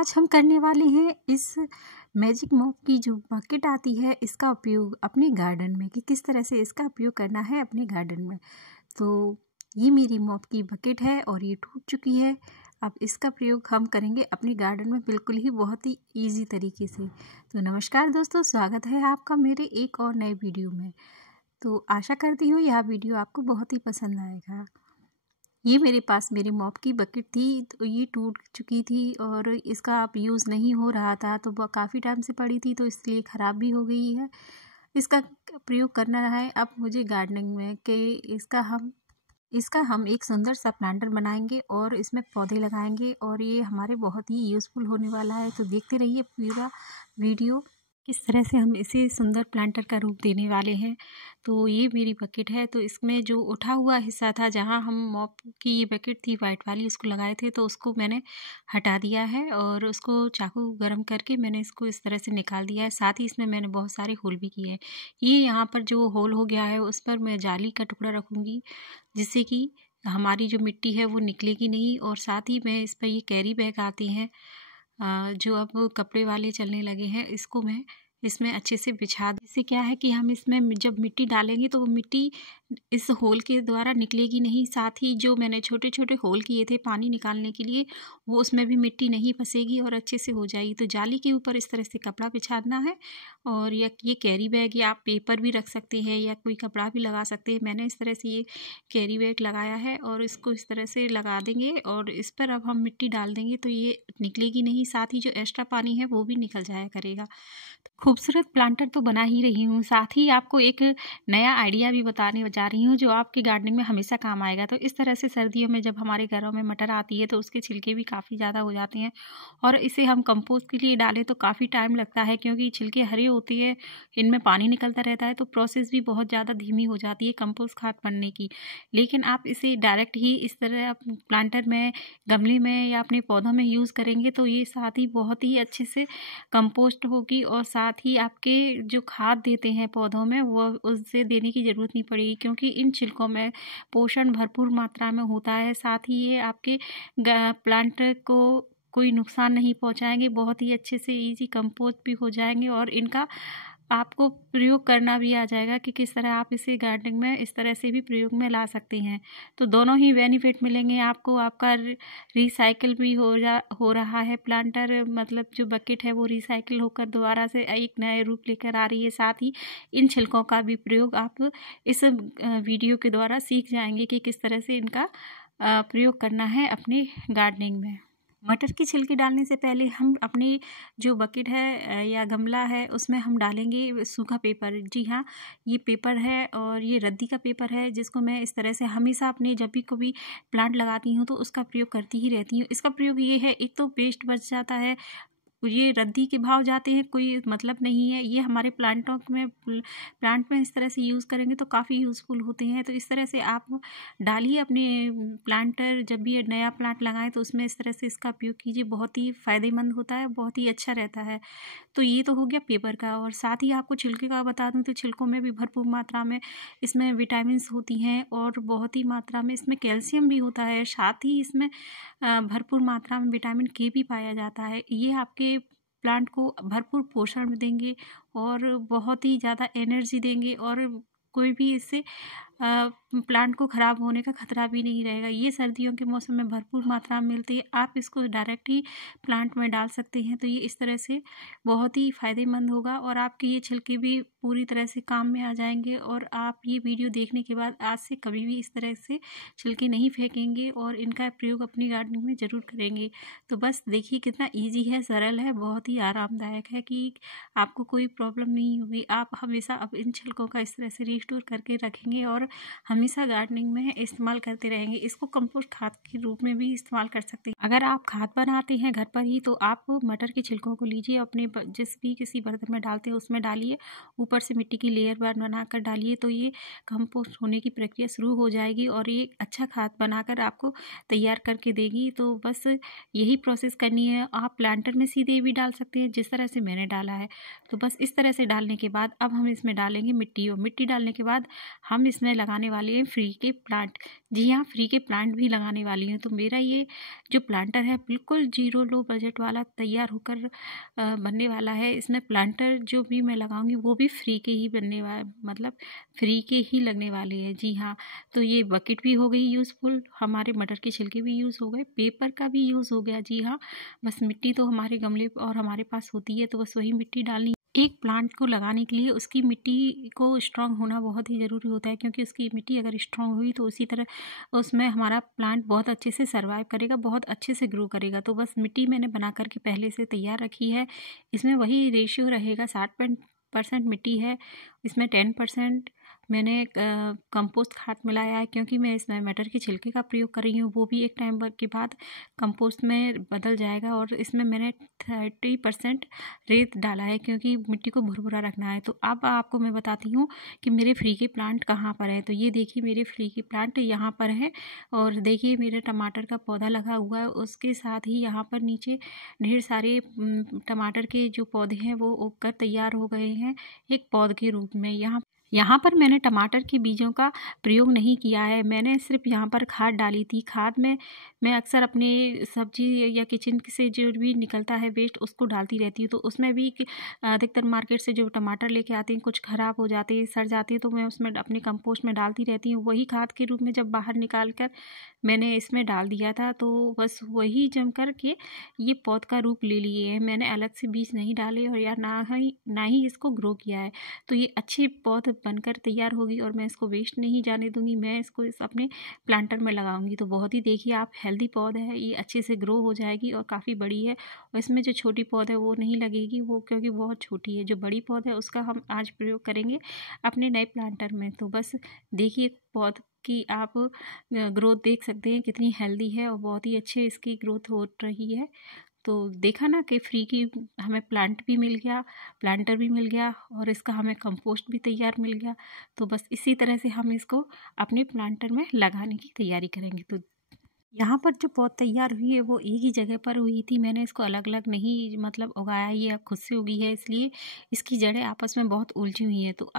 आज हम करने वाले हैं इस मैजिक मॉप की जो बकेट आती है इसका उपयोग अपने गार्डन में कि किस तरह से इसका उपयोग करना है अपने गार्डन में। तो ये मेरी मॉप की बकेट है और ये टूट चुकी है। अब इसका प्रयोग हम करेंगे अपने गार्डन में बिल्कुल ही बहुत ही इजी तरीके से। तो नमस्कार दोस्तों, स्वागत है आपका मेरे एक और नए वीडियो में। तो आशा करती हूँ यह वीडियो आपको बहुत ही पसंद आएगा। ये मेरे पास मेरी मॉप की बकेट थी, तो ये टूट चुकी थी और इसका अब यूज़ नहीं हो रहा था, तो वह काफ़ी टाइम से पड़ी थी, तो इसलिए ख़राब भी हो गई है। इसका प्रयोग करना है अब मुझे गार्डनिंग में कि इसका हम एक सुंदर सा प्लांटर बनाएंगे और इसमें पौधे लगाएंगे और ये हमारे बहुत ही यूज़फुल होने वाला है। तो देखते रहिए पूरा वीडियो, किस तरह से हम इसे सुंदर प्लांटर का रूप देने वाले हैं। तो ये मेरी बकेट है, तो इसमें जो उठा हुआ हिस्सा था जहाँ हम मॉप की ये बकेट थी वाइट वाली उसको लगाए थे, तो उसको मैंने हटा दिया है और उसको चाकू गरम करके मैंने इसको इस तरह से निकाल दिया है। साथ ही इसमें मैंने बहुत सारे होल भी किए हैं। ये यहाँ पर जो होल हो गया है उस पर मैं जाली का टुकड़ा रखूँगी, जिससे कि हमारी जो मिट्टी है वो निकलेगी नहीं। और साथ ही मैं इस पर ये कैरी बैग आती हैं जो अब कपड़े वाले चलने लगे हैं, इसको मैं इसमें अच्छे से बिछा दूँ। इससे क्या है कि हम इसमें जब मिट्टी डालेंगे तो वो मिट्टी इस होल के द्वारा निकलेगी नहीं। साथ ही जो मैंने छोटे छोटे होल किए थे पानी निकालने के लिए, वो उसमें भी मिट्टी नहीं फंसेगी और अच्छे से हो जाएगी। तो जाली के ऊपर इस तरह से कपड़ा बिछाना है और या ये कैरी बैग या आप पेपर भी रख सकते हैं या कोई कपड़ा भी लगा सकते हैं। मैंने इस तरह से ये कैरी बैग लगाया है और इसको इस तरह से लगा देंगे और इस पर अब हम मिट्टी डाल देंगे तो ये निकलेगी नहीं। साथ ही जो एक्स्ट्रा पानी है वो भी निकल जाया करेगा। खूबसूरत प्लांटर तो बना ही रही हूँ, साथ ही आपको एक नया आइडिया भी बताने जा रही हूँ जो आपकी गार्डनिंग में हमेशा काम आएगा। तो इस तरह से सर्दियों में जब हमारे घरों में मटर आती है तो उसके छिलके भी काफ़ी ज़्यादा हो जाते हैं और इसे हम कंपोस्ट के लिए डालें तो काफ़ी टाइम लगता है, क्योंकि छिलके हरे होते हैं, इनमें पानी निकलता रहता है, तो प्रोसेस भी बहुत ज़्यादा धीमी हो जाती है कंपोस्ट खाद बनने की। लेकिन आप इसे डायरेक्ट ही इस तरह प्लांटर में, गमले में या अपने पौधों में यूज़ करेंगे तो ये साथ ही बहुत ही अच्छे से कंपोस्ट होगी और साथ ही आपके जो खाद देते हैं पौधों में वो उससे देने की ज़रूरत नहीं पड़ेगी, क्योंकि इन छिलकों में पोषण भरपूर मात्रा में होता है। साथ ही ये आपके प्लांट को कोई नुकसान नहीं पहुंचाएंगे, बहुत ही अच्छे से इजी कंपोस्ट भी हो जाएंगे और इनका आपको प्रयोग करना भी आ जाएगा कि किस तरह आप इसे गार्डनिंग में इस तरह से भी प्रयोग में ला सकते हैं। तो दोनों ही बेनिफिट मिलेंगे आपको, आपका रिसाइकिल भी हो रहा है प्लांटर, मतलब जो बकेट है वो रिसाइकिल होकर दोबारा से एक नए रूप लेकर आ रही है। साथ ही इन छिलकों का भी प्रयोग आप इस वीडियो के द्वारा सीख जाएंगे कि किस तरह से इनका प्रयोग करना है अपनी गार्डनिंग में। मटर की छिलकी डालने से पहले हम अपनी जो बकेट है या गमला है उसमें हम डालेंगे सूखा पेपर। जी हाँ, ये पेपर है और ये रद्दी का पेपर है, जिसको मैं इस तरह से हमेशा अपने जब भी कभी प्लांट लगाती हूँ तो उसका प्रयोग करती ही रहती हूँ। इसका प्रयोग ये है, एक तो पेस्ट बच जाता है, ये रद्दी के भाव जाते हैं, कोई मतलब नहीं है। ये हमारे प्लांट में इस तरह से यूज़ करेंगे तो काफ़ी यूज़फुल होते हैं। तो इस तरह से आप डालिए अपने प्लांटर, जब भी ये नया प्लांट लगाएं तो उसमें इस तरह से इसका उपयोग कीजिए, बहुत ही फ़ायदेमंद होता है, बहुत ही अच्छा रहता है। तो ये तो हो गया पेपर का। और साथ ही आपको छिलके का बता दूँ तो छिलकों में भी भरपूर मात्रा में इसमें विटामिन्स होती हैं और बहुत ही मात्रा में इसमें कैल्शियम भी होता है। साथ ही इसमें भरपूर मात्रा में विटामिन के भी पाया जाता है। ये आपके प्लांट को भरपूर पोषण देंगे और बहुत ही ज़्यादा एनर्जी देंगे और कोई भी इससे प्लांट को ख़राब होने का खतरा भी नहीं रहेगा। ये सर्दियों के मौसम में भरपूर मात्रा में मिलती है, आप इसको डायरेक्ट ही प्लांट में डाल सकते हैं। तो ये इस तरह से बहुत ही फ़ायदेमंद होगा और आपके ये छिलके भी पूरी तरह से काम में आ जाएंगे और आप ये वीडियो देखने के बाद आज से कभी भी इस तरह से छिलके नहीं फेंकेंगे और इनका प्रयोग अपनी गार्डनिंग में ज़रूर करेंगे। तो बस देखिए कितना ईजी है, सरल है, बहुत ही आरामदायक है कि आपको कोई प्रॉब्लम नहीं होगी। आप हमेशा अब इन छिलकों का इस तरह से रिस्टोर करके रखेंगे और हमेशा गार्डनिंग में इस्तेमाल करते रहेंगे। इसको कंपोस्ट खाद के रूप में भी इस्तेमाल कर सकते हैं। अगर आप खाद बनाते हैं घर पर ही तो आप मटर के छिलकों को लीजिए, अपने जिस भी किसी बर्तन में डालते हैं उसमें डालिए, ऊपर से मिट्टी की लेयर बनाकर डालिए, तो ये कंपोस्ट होने की प्रक्रिया शुरू हो जाएगी और ये अच्छा खाद बनाकर आपको तैयार करके देगी। तो बस यही प्रोसेस करनी है। आप प्लांटर में सीधे भी डाल सकते हैं जिस तरह से मैंने डाला है। तो बस इस तरह से डालने के बाद अब हम इसमें डालेंगे मिट्टी और मिट्टी डालने के बाद हम इसमें लगाने वाली हूँ फ्री के प्लांट। जी हाँ, फ्री के प्लांट भी लगाने वाली हूँ। तो मेरा ये जो प्लांटर है बिल्कुल जीरो लो बजट वाला तैयार होकर बनने वाला है। इसमें प्लांटर जो भी मैं लगाऊंगी वो भी फ्री के ही बनने मतलब फ्री के ही लगने वाले हैं। जी हाँ, तो ये बकेट भी हो गई यूज़फुल, हमारे मटर के छिलके भी यूज़ हो गए, पेपर का भी यूज़ हो गया। जी हाँ, बस मिट्टी तो हमारे गमले और हमारे पास होती है, तो बस वही मिट्टी डालनी। एक प्लांट को लगाने के लिए उसकी मिट्टी को स्ट्रांग होना बहुत ही ज़रूरी होता है, क्योंकि उसकी मिट्टी अगर स्ट्रांग हुई तो उसी तरह उसमें हमारा प्लांट बहुत अच्छे से सर्वाइव करेगा, बहुत अच्छे से ग्रो करेगा। तो बस मिट्टी मैंने बना करके पहले से तैयार रखी है। इसमें वही रेशियो रहेगा, 60% मिट्टी है, इसमें 10% मैंने कंपोस्ट खाद मिलाया है, क्योंकि मैं इसमें मटर के छिलके का प्रयोग कर रही हूँ, वो भी एक टाइम के बाद कंपोस्ट में बदल जाएगा। और इसमें मैंने 30% रेत डाला है, क्योंकि मिट्टी को भुरभुरा रखना है। तो अब आपको मैं बताती हूँ कि मेरे फ्री के प्लांट कहाँ पर है। तो ये देखिए मेरे फ्री के प्लांट यहाँ पर है, और देखिए मेरे टमाटर का पौधा लगा हुआ है, उसके साथ ही यहाँ पर नीचे ढेर सारे टमाटर के जो पौधे हैं वो उगकर तैयार हो गए हैं एक पौध के रूप में। यहाँ पर मैंने टमाटर के बीजों का प्रयोग नहीं किया है, मैंने सिर्फ यहाँ पर खाद डाली थी। खाद में मैं अक्सर अपने सब्जी या किचन से जो भी निकलता है वेस्ट उसको डालती रहती हूँ। तो उसमें भी अधिकतर मार्केट से जो टमाटर लेके आते हैं कुछ ख़राब हो जाते हैं, सड़ जाते हैं, तो मैं उसमें अपने कंपोस्ट में डालती रहती हूँ। वही खाद के रूप में जब बाहर निकाल कर मैंने इसमें डाल दिया था, तो बस वही जम कर के ये पौध का रूप ले लिए हैं। मैंने अलग से बीज नहीं डाले और या ना ही इसको ग्रो किया है। तो ये अच्छी पौध बनकर तैयार होगी और मैं इसको वेस्ट नहीं जाने दूंगी, मैं इसको अपने प्लांटर में लगाऊंगी। तो बहुत ही देखिए आप हेल्दी पौध है, ये अच्छे से ग्रो हो जाएगी और काफ़ी बड़ी है। और इसमें जो छोटी पौध है वो नहीं लगेगी, वो क्योंकि बहुत छोटी है। जो बड़ी पौध है उसका हम आज प्रयोग करेंगे अपने नए प्लांटर में। तो बस देखिए पौध की आप ग्रोथ देख सकते हैं कितनी हेल्दी है और बहुत ही अच्छे इसकी ग्रोथ हो रही है। तो देखा ना कि फ्री की हमें प्लांट भी मिल गया, प्लांटर भी मिल गया और इसका हमें कंपोस्ट भी तैयार मिल गया। तो बस इसी तरह से हम इसको अपने प्लांटर में लगाने की तैयारी करेंगे। तो यहाँ पर जो पौध तैयार हुई है वो एक ही जगह पर हुई थी, मैंने इसको अलग अलग नहीं मतलब उगाया, ये खुद से उगी है, इसलिए इसकी जड़ें आपस में बहुत उलझी हुई हैं। तो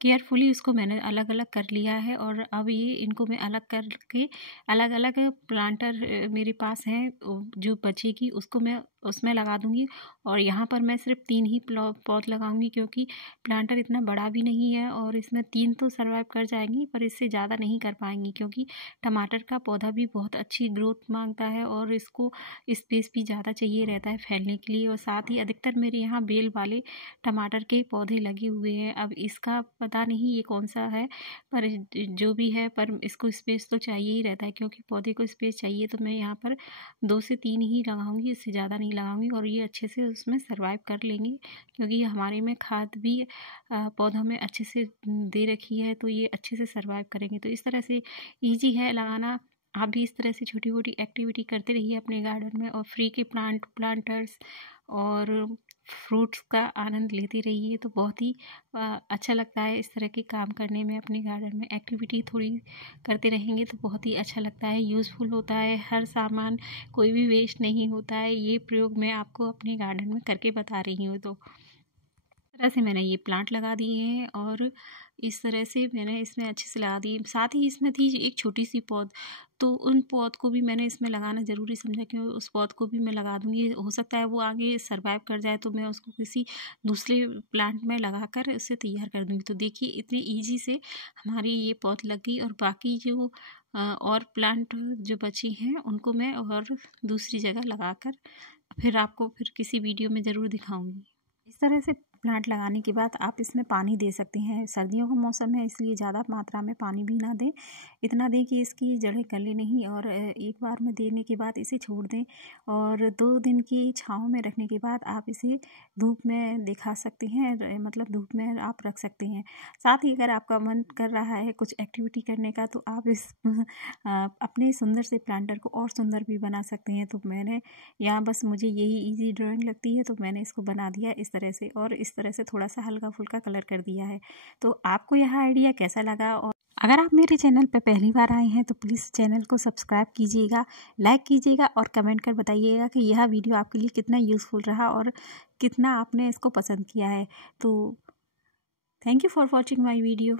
केयरफुली उसको मैंने अलग अलग कर लिया है और अब ये इनको मैं अलग करके अलग अलग प्लांटर मेरे पास हैं, जो बचेगी उसको मैं उसमें लगा दूँगी। और यहाँ पर मैं सिर्फ 3 ही पौध लगाऊंगी, क्योंकि प्लांटर इतना बड़ा भी नहीं है और इसमें 3 तो सर्वाइव कर जाएंगी, पर इससे ज़्यादा नहीं कर पाएंगी, क्योंकि टमाटर का पौधा भी बहुत अच्छी ग्रोथ मांगता है और इसको स्पेस भी ज़्यादा चाहिए रहता है फैलने के लिए। और साथ ही अधिकतर मेरे यहाँ बेल वाले टमाटर के पौधे लगे हुए हैं। अब इसका पता नहीं ये कौन सा है, पर जो भी है, पर इसको स्पेस तो चाहिए ही रहता है, क्योंकि पौधे को स्पेस चाहिए। तो मैं यहाँ पर 2 से 3 ही लगाऊंगी, इससे ज़्यादा नहीं लगाऊंगी, और ये अच्छे से उसमें सर्वाइव कर लेंगे, क्योंकि हमारे में खाद भी पौधों में अच्छे से दे रखी है, तो ये अच्छे से सर्वाइव करेंगे। तो इस तरह से ईजी है लगाना। आप भी इस तरह से छोटी मोटी एक्टिविटी करते रहिए अपने गार्डन में और फ्री के प्लांटर्स और फ्रूट्स का आनंद लेते रहिए। तो बहुत ही अच्छा लगता है इस तरह के काम करने में, अपने गार्डन में एक्टिविटी थोड़ी करते रहेंगे तो बहुत ही अच्छा लगता है, यूज़फुल होता है। हर सामान कोई भी वेस्ट नहीं होता है। ये प्रयोग मैं आपको अपने गार्डन में करके बता रही हूँ। तो इस तरह से मैंने ये प्लांट लगा दिए हैं और इस तरह से मैंने इसमें अच्छे से लगा दिए। साथ ही इसमें थी एक छोटी सी पौध, तो उन पौध को भी मैंने इसमें लगाना ज़रूरी समझा, क्योंकि उस पौध को भी मैं लगा दूँगी। हो सकता है वो आगे सर्वाइव कर जाए, तो मैं उसको किसी दूसरे प्लांट में लगा कर उसे तैयार कर दूँगी। तो देखिए इतने ईजी से हमारी ये पौध लग गई, और बाकी जो और प्लांट जो बचे हैं उनको मैं और दूसरी जगह लगा कर फिर आपको फिर किसी वीडियो में ज़रूर दिखाऊँगी। इस तरह से प्लांट लगाने के बाद आप इसमें पानी दे सकते हैं। सर्दियों का मौसम है, इसलिए ज़्यादा मात्रा में पानी भी ना दें, इतना दें कि इसकी जड़ें गले नहीं, और एक बार में देने के बाद इसे छोड़ दें, और 2 दिन की छाँव में रखने के बाद आप इसे धूप में दिखा सकते हैं, मतलब धूप में आप रख सकते हैं। साथ ही अगर आपका मन कर रहा है कुछ एक्टिविटी करने का, तो आप इस अपने सुंदर से प्लांटर को और सुंदर भी बना सकते हैं। तो मैंने यहाँ बस मुझे यही ईजी ड्राइंग लगती है, तो मैंने इसको बना दिया इस तरह से, और इस तरह से थोड़ा सा हल्का फुल्का कलर कर दिया है। तो आपको यह आइडिया कैसा लगा? और अगर आप मेरे चैनल पर पहली बार आए हैं तो प्लीज़ चैनल को सब्सक्राइब कीजिएगा, लाइक कीजिएगा और कमेंट कर बताइएगा कि यह वीडियो आपके लिए कितना यूज़फुल रहा और कितना आपने इसको पसंद किया है। तो thank you for watching my video.